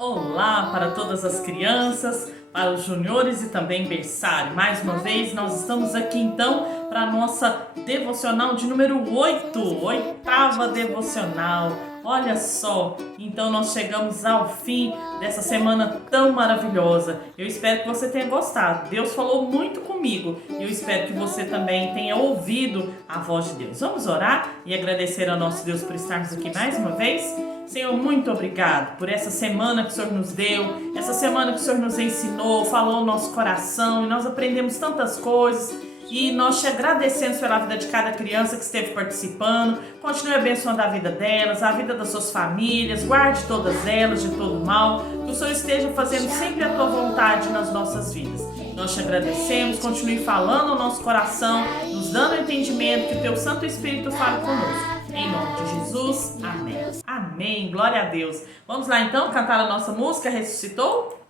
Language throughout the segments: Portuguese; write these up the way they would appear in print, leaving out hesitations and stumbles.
Olá para todas as crianças, para os juniores e também berçário. Mais uma vez nós estamos aqui então para a nossa devocional de número 8, oitava devocional. Olha só, então nós chegamos ao fim dessa semana tão maravilhosa. Eu espero que você tenha gostado. Deus falou muito comigo e eu espero que você também tenha ouvido a voz de Deus. Vamos orar e agradecer ao nosso Deus por estarmos aqui mais uma vez? Senhor, muito obrigado por essa semana que o Senhor nos deu, essa semana que o Senhor nos ensinou, falou no nosso coração e nós aprendemos tantas coisas. E nós te agradecemos pela vida de cada criança que esteve participando. Continue abençoando a vida delas, a vida das suas famílias. Guarde todas elas de todo mal. Que o Senhor esteja fazendo sempre a tua vontade nas nossas vidas. Nós te agradecemos. Continue falando ao nosso coração, nos dando entendimento, que o teu Santo Espírito fale conosco. Em nome de Jesus, amém. Amém, glória a Deus. Vamos lá então cantar a nossa música Ressuscitou?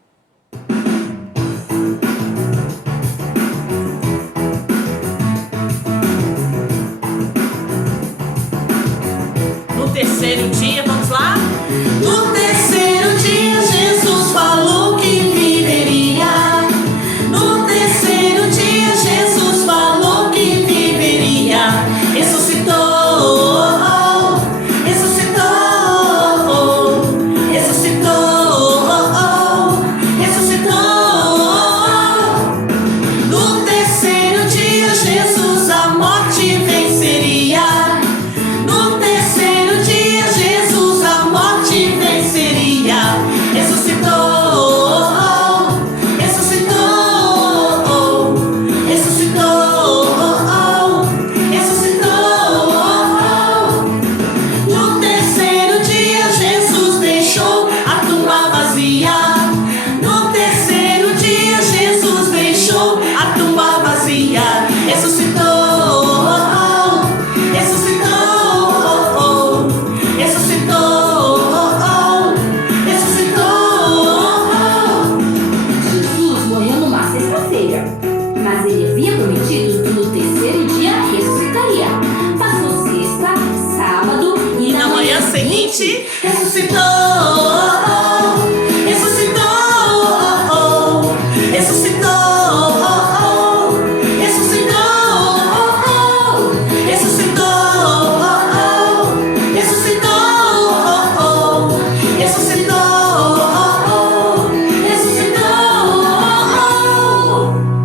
No terceiro dia, vamos lá? No terceiro dia, Jesus falou que viveria. No terceiro dia, Jesus falou que viveria. Ressuscitou, ressuscitou, ressuscitou, ressuscitou. No terceiro dia, Jesus a morte venceria. No terceiro dia, Jesus a morte venceria. Ressuscitou, ressuscitou, ressuscitou, ressuscitou. No terceiro dia, Jesus deixou a tumba vazia. No terceiro dia, Jesus deixou a tumba vazia. Ressuscitou, ressuscitou, ressuscitou, ressuscitou. Jesus morreu numa sexta-feira, mas ele havia prometido que no terceiro dia ressuscitaria. Passou sexta, sábado e Na manhã seguinte, Ressuscitou, ressuscitou, ressuscitou, ressuscitou, ressuscitou, ressuscitou, ressuscitou.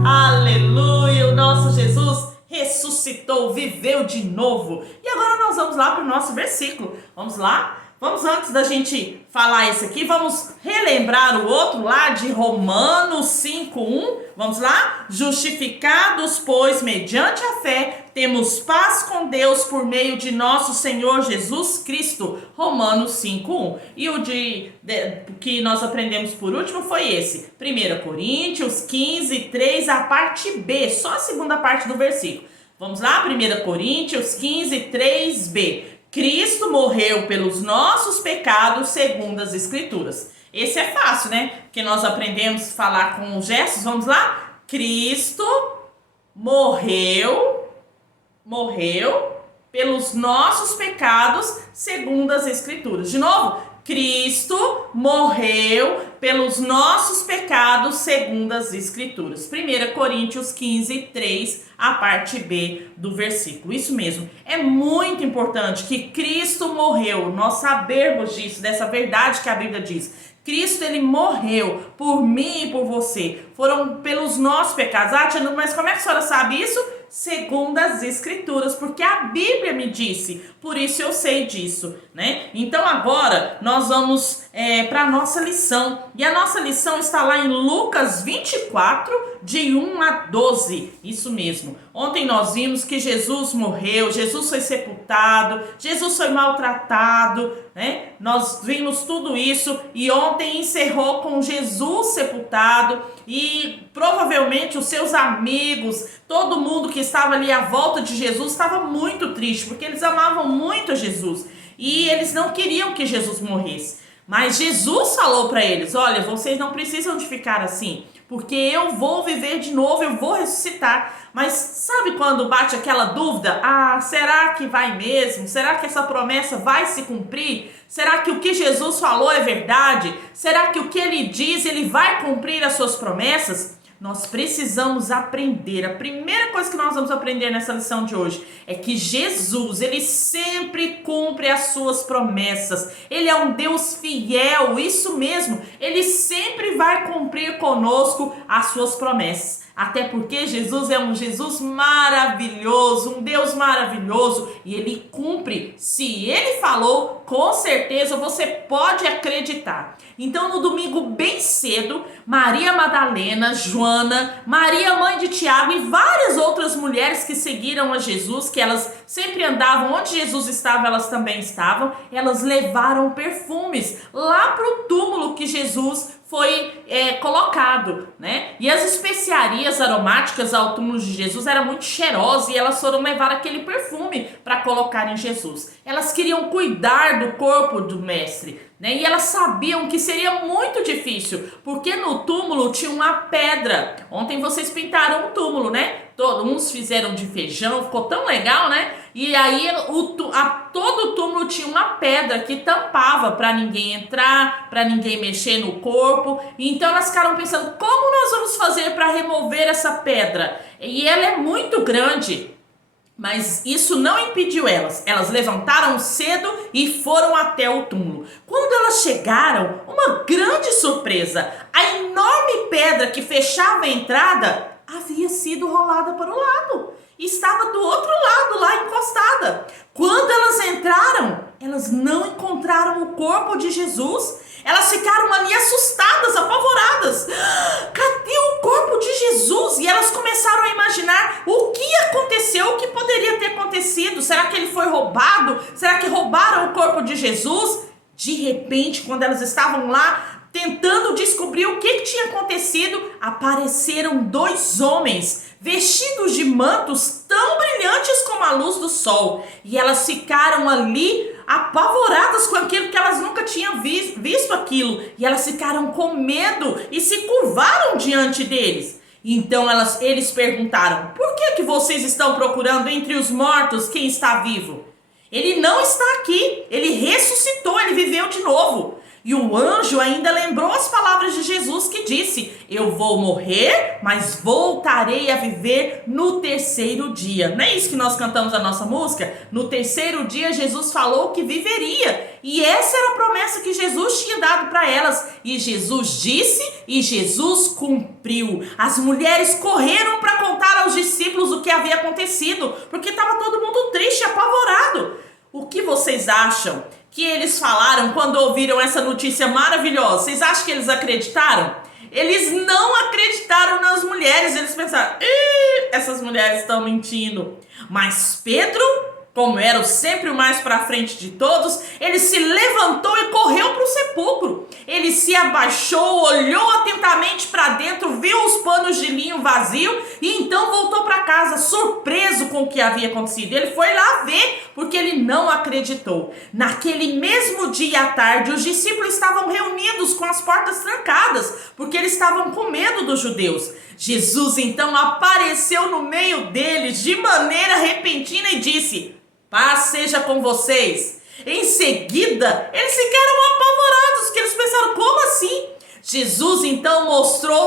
aleluia, o nosso Jesus ressuscitou, viveu de novo. E agora nós vamos lá para o nosso versículo. Vamos lá? Vamos, antes da gente falar esse aqui, vamos relembrar o outro lá de Romanos 5:1. Vamos lá? Justificados, pois, mediante a fé, temos paz com Deus por meio de nosso Senhor Jesus Cristo. Romanos 5:1. E o que nós aprendemos por último foi esse. 1 Coríntios 15:3, a parte B, só a segunda parte do versículo. Vamos lá? 1 Coríntios 15:3b. Cristo morreu pelos nossos pecados segundo as Escrituras. Esse é fácil, né? Porque nós aprendemos a falar com os gestos. Vamos lá? Cristo morreu pelos nossos pecados segundo as Escrituras. De novo, Cristo morreu pelos nossos pecados segundo as Escrituras. 1 Coríntios 15:3, a parte B do versículo. Isso mesmo, é muito importante que Cristo morreu, nós sabermos disso, dessa verdade que a Bíblia diz. Cristo, ele morreu por mim e por você. Foram pelos nossos pecados. Ah, tia, mas como é que a senhora sabe isso? Segundo as Escrituras, porque a Bíblia me disse, por isso eu sei disso, né? Então agora nós vamos para a nossa lição, e a nossa lição está lá em Lucas 24, de 1 a 12, isso mesmo. Ontem nós vimos que Jesus morreu, Jesus foi sepultado, Jesus foi maltratado, né? Nós vimos tudo isso e ontem encerrou com Jesus sepultado e provavelmente os seus amigos, todo mundo que estava ali à volta de Jesus estava muito triste, porque eles amavam muito a Jesus e eles não queriam que Jesus morresse. Mas Jesus falou para eles: olha, vocês não precisam de ficar assim, porque eu vou viver de novo, eu vou ressuscitar. Mas sabe quando bate aquela dúvida? Ah, será que vai mesmo? Será que essa promessa vai se cumprir? Será que o que Jesus falou é verdade? Será que o que ele diz, ele vai cumprir as suas promessas? Nós precisamos aprender. A primeira coisa que nós vamos aprender nessa lição de hoje é que Jesus, ele sempre cumpre as suas promessas. Ele é um Deus fiel, isso mesmo. Ele sempre vai cumprir conosco as suas promessas. Até porque Jesus é um Jesus maravilhoso, um Deus maravilhoso, e ele cumpre. Se ele falou, com certeza você pode acreditar. Então, no domingo bem cedo, Maria Madalena, Joana, Maria mãe de Tiago e várias outras mulheres que seguiram a Jesus, que elas sempre andavam onde Jesus estava, elas também estavam, elas levaram perfumes lá para o túmulo que Jesus foi colocado, né? E as especiarias aromáticas ao túmulo de Jesus eram muito cheirosas e elas foram levar aquele perfume para colocar em Jesus. Elas queriam cuidar do corpo do mestre, né? E elas sabiam que seria muito difícil, porque no túmulo tinha uma pedra. Ontem vocês pintaram o túmulo, né? Uns fizeram de feijão, ficou tão legal, né? E aí todo o túmulo tinha uma pedra que tampava para ninguém entrar, para ninguém mexer no corpo. Então elas ficaram pensando, como nós vamos fazer para remover essa pedra? E ela é muito grande. Mas isso não impediu elas. Elas levantaram cedo e foram até o túmulo. Quando elas chegaram, uma grande surpresa. A enorme pedra que fechava a entrada havia sido rolada para o lado. Estava do outro lado, lá encostada. Quando elas entraram, elas não encontraram o corpo de Jesus. Elas ficaram ali assustadas, apavoradas. Cadê o corpo de Jesus? E elas começaram a imaginar o que aconteceu, o que poderia ter acontecido. Será que ele foi roubado? Será que roubaram o corpo de Jesus? De repente, quando elas estavam lá tentando descobrir o que tinha acontecido, apareceram dois homens vestidos de mantos tão brilhantes como a luz do sol. E elas ficaram ali apavoradas com aquilo, que elas nunca tinham visto aquilo. E elas ficaram com medo e se curvaram diante deles. Então eles perguntaram, por que vocês estão procurando entre os mortos quem está vivo? Ele não está aqui, ele ressuscitou, ele viveu de novo. E o anjo ainda lembrou as palavras de Jesus que disse, eu vou morrer, mas voltarei a viver no terceiro dia. Não é isso que nós cantamos a nossa música? No terceiro dia Jesus falou que viveria. E essa era a promessa que Jesus tinha dado para elas. E Jesus disse e Jesus cumpriu. As mulheres correram para contar aos discípulos o que havia acontecido, porque estava todo mundo triste, apavorado. O que vocês acham que eles falaram quando ouviram essa notícia maravilhosa? Vocês acham que eles acreditaram? Eles não acreditaram nas mulheres. Eles pensaram, essas mulheres estão mentindo. Mas Pedro, como era sempre o mais para frente de todos, ele se levantou e correu para o sepulcro. Ele se abaixou, olhou atentamente para dentro, viu os panos de linho vazios e então voltou para casa, surpreso com o que havia acontecido. Ele foi lá ver, porque ele não acreditou. Naquele mesmo dia à tarde, os discípulos estavam reunidos com as portas trancadas, porque eles estavam com medo dos judeus. Jesus então apareceu no meio deles de maneira repentina e disse, paz seja com vocês. Em seguida, eles ficaram apavorados, porque eles pensaram, como assim? Jesus então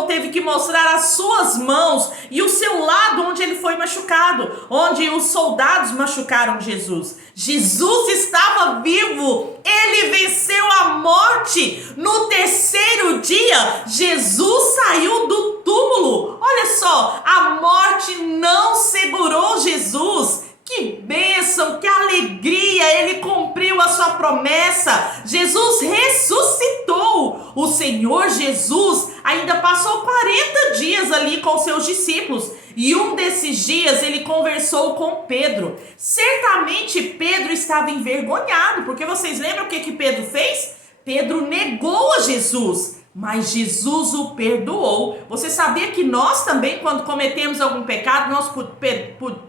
teve que mostrar as suas mãos e o seu lado onde ele foi machucado, onde os soldados machucaram Jesus. Jesus estava vivo, ele venceu a morte. No terceiro dia, Jesus saiu do túmulo. Olha só, a morte não segurou Jesus. Que bênção, que alegria, ele cumpriu a sua promessa. Jesus ressuscitou. O Senhor Jesus ainda passou 40 dias ali com seus discípulos. E um desses dias ele conversou com Pedro. Certamente Pedro estava envergonhado, porque vocês lembram o que Pedro fez? Pedro negou a Jesus. Mas Jesus o perdoou. Você sabia que nós também, quando cometemos algum pecado, nós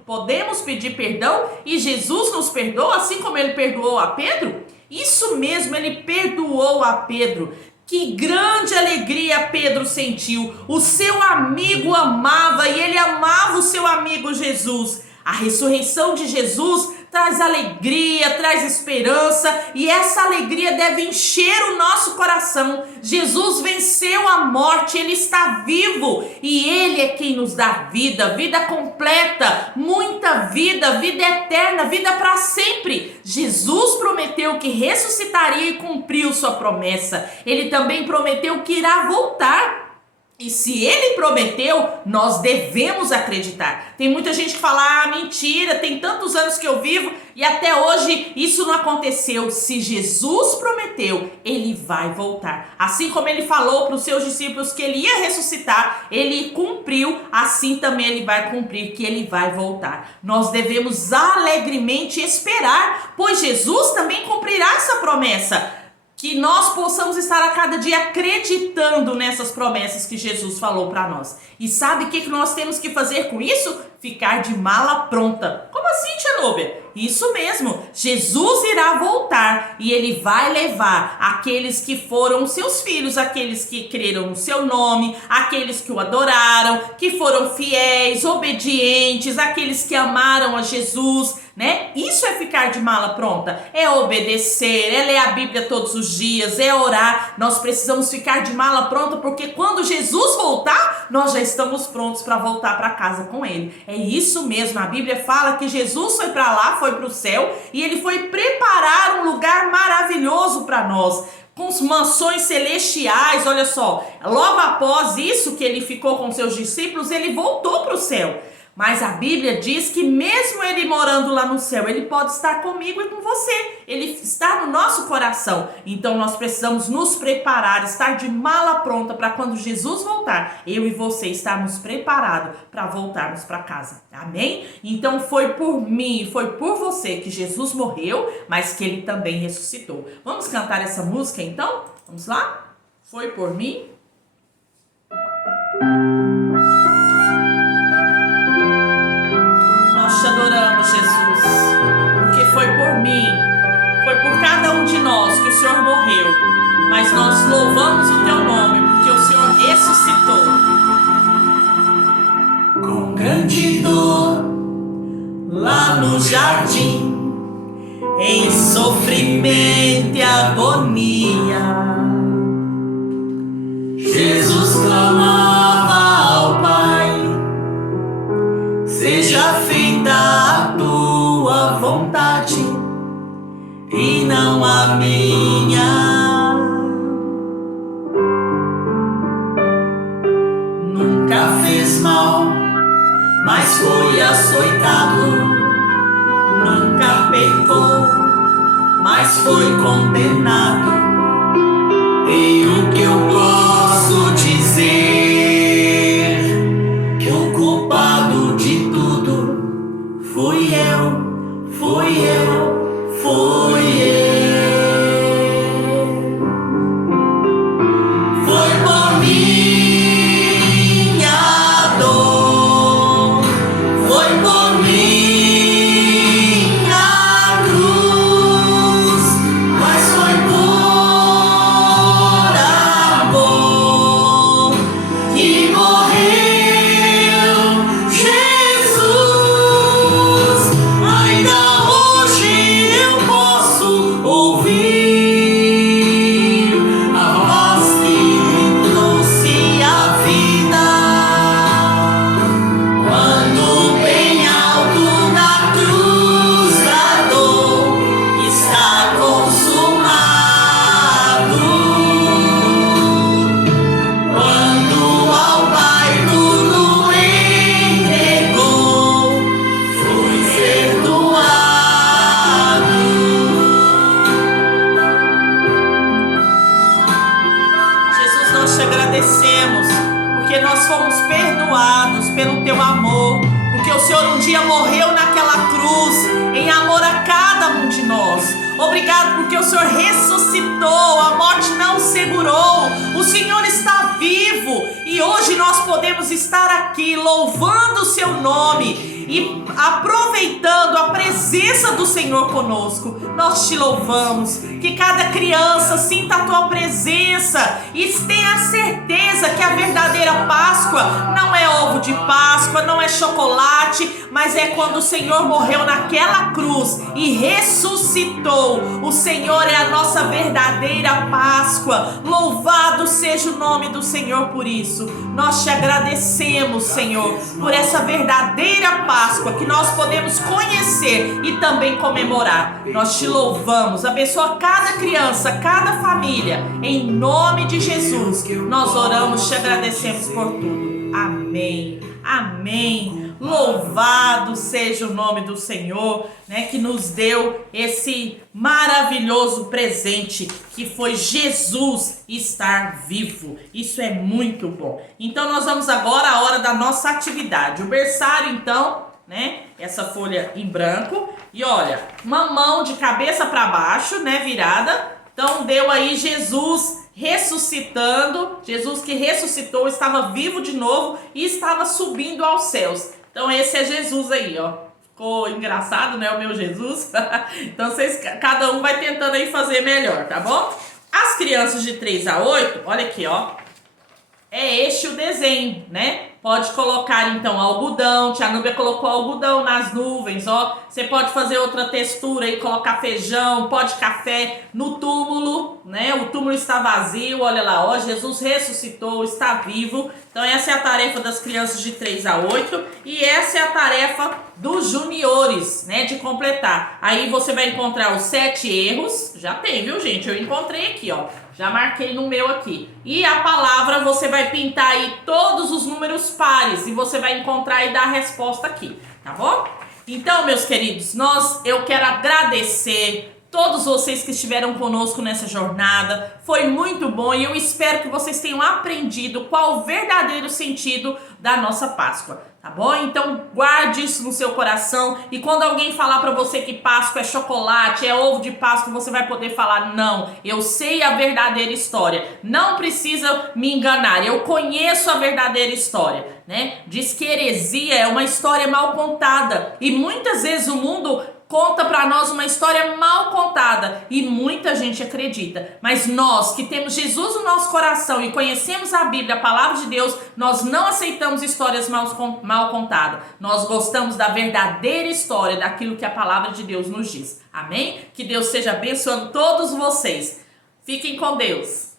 podemos pedir perdão e Jesus nos perdoa, assim como ele perdoou a Pedro? Isso mesmo, ele perdoou a Pedro. Que grande alegria Pedro sentiu. O seu amigo amava e ele amava o seu amigo Jesus. A ressurreição de Jesus traz alegria, traz esperança, e essa alegria deve encher o nosso coração. Jesus venceu a morte, Ele está vivo e Ele é quem nos dá vida, vida completa, muita vida, vida eterna, vida para sempre. Jesus prometeu que ressuscitaria e cumpriu sua promessa. Ele também prometeu que irá voltar. E se ele prometeu, nós devemos acreditar. Tem muita gente que fala, mentira, tem tantos anos que eu vivo e até hoje isso não aconteceu. Se Jesus prometeu, ele vai voltar. Assim como ele falou para os seus discípulos que ele ia ressuscitar, ele cumpriu, assim também ele vai cumprir, que ele vai voltar. Nós devemos alegremente esperar, pois Jesus também cumprirá essa promessa. Que nós possamos estar a cada dia acreditando nessas promessas que Jesus falou para nós. E sabe o que nós temos que fazer com isso? Ficar de mala pronta. Como assim, tia Núbia? Isso mesmo, Jesus irá voltar e ele vai levar aqueles que foram seus filhos, aqueles que creram no seu nome, aqueles que o adoraram, que foram fiéis, obedientes, aqueles que amaram a Jesus, né? Isso é ficar de mala pronta, é obedecer, é ler a Bíblia todos os dias, é orar. Nós precisamos ficar de mala pronta porque quando Jesus voltar, nós já estamos prontos para voltar para casa com ele. É isso mesmo, a Bíblia fala que Jesus foi para lá, foi para o céu e ele foi preparar um lugar maravilhoso para nós, com mansões celestiais. Olha só, logo após isso que ele ficou com seus discípulos, ele voltou para o céu. Mas a Bíblia diz que mesmo ele morando lá no céu, ele pode estar comigo e com você. Ele está no nosso coração. Então nós precisamos nos preparar, estar de mala pronta para quando Jesus voltar, eu e você estarmos preparados para voltarmos para casa. Amém? Então foi por mim, foi por você que Jesus morreu, mas que ele também ressuscitou. Vamos cantar essa música então? Vamos lá? Foi por mim? Nós te adoramos, Jesus, porque foi por mim, foi por cada um de nós que o Senhor morreu, mas nós louvamos o teu nome, porque o Senhor ressuscitou. Com grande dor, lá no jardim, em sofrimento e agonia, Jesus clamava ao Pai: seja feita a tua vontade e não a minha. Nunca fez mal, mas foi açoitado. Nunca pecou, mas foi condenado. E o que eu posso dizer? Que o culpado de tudo fui eu, fui eu, fui eu. Foi por minha dor, foi por minha cruz, mas foi por amor que morreu Jesus. Ainda hoje eu posso ouvir a voz que me trouxe a vida. Quando bem alto na cruz da dor está consumado. Quando ao Pai tudo entregou, fui perdoado. Jesus, nós te agradecemos, porque nós fomos perdoados pelo teu amor, porque o Senhor um dia morreu naquela cruz, em amor a cada um de nós. Obrigado porque o Senhor ressuscitou, a morte não segurou, o Senhor está vivo e hoje nós podemos estar aqui louvando o seu nome e aproveitando a presença do Senhor conosco. Nós te louvamos, que cada criança sinta a tua presença e tenha certeza que a verdadeira Páscoa não é ovo de Páscoa, não é chocolate, mas é quando o Senhor morreu naquela cruz e ressuscitou. O Senhor é a nossa verdadeira Páscoa. Louvado seja o nome do Senhor por isso. Nós te agradecemos, Senhor, por essa verdadeira Páscoa que nós podemos conhecer e também comemorar. Nós te louvamos. Abençoa cada criança, cada família. Em nome de Jesus, nós oramos, te agradecemos por tudo. Amém. Amém. Louvado seja o nome do Senhor, né, que nos deu esse maravilhoso presente que foi Jesus estar vivo. Isso é muito bom. Então nós vamos agora à hora da nossa atividade. O berçário, então, né, essa folha em branco e olha, uma mão de cabeça para baixo, né, virada. Então deu aí Jesus ressuscitando, Jesus que ressuscitou, estava vivo de novo e estava subindo aos céus. Então esse é Jesus aí, ó. Ficou engraçado, né, o meu Jesus? Então cada um vai tentando aí fazer melhor, tá bom? As crianças de 3 a 8, olha aqui, ó. É este o desenho, né? Pode colocar então algodão, tia Núbia colocou algodão nas nuvens, ó. Você pode fazer outra textura e colocar feijão, pó de café no túmulo, né? O túmulo está vazio, olha lá, ó. Jesus ressuscitou, está vivo. Então essa é a tarefa das crianças de 3 a 8 e essa é a tarefa dos juniores, né? De completar. Aí você vai encontrar os 7 erros, já tem, viu, gente? Eu encontrei aqui, ó. Já marquei no meu aqui. E a palavra você vai pintar aí todos os números pares e você vai encontrar e dar a resposta aqui, tá bom? Então, meus queridos, eu quero agradecer todos vocês que estiveram conosco nessa jornada. Foi muito bom e eu espero que vocês tenham aprendido qual o verdadeiro sentido da nossa Páscoa, tá bom? Então guarde isso no seu coração e quando alguém falar pra você que Páscoa é chocolate, é ovo de Páscoa, você vai poder falar: não, eu sei a verdadeira história, não precisa me enganar, eu conheço a verdadeira história, né? Diz que heresia é uma história mal contada e muitas vezes o mundo conta pra nós uma história mal contada e muita gente acredita, mas nós que temos Jesus no nosso coração e conhecemos a Bíblia, a palavra de Deus, nós não aceitamos histórias mal contadas, nós gostamos da verdadeira história, daquilo que a palavra de Deus nos diz, amém? Que Deus esteja abençoando todos vocês, fiquem com Deus.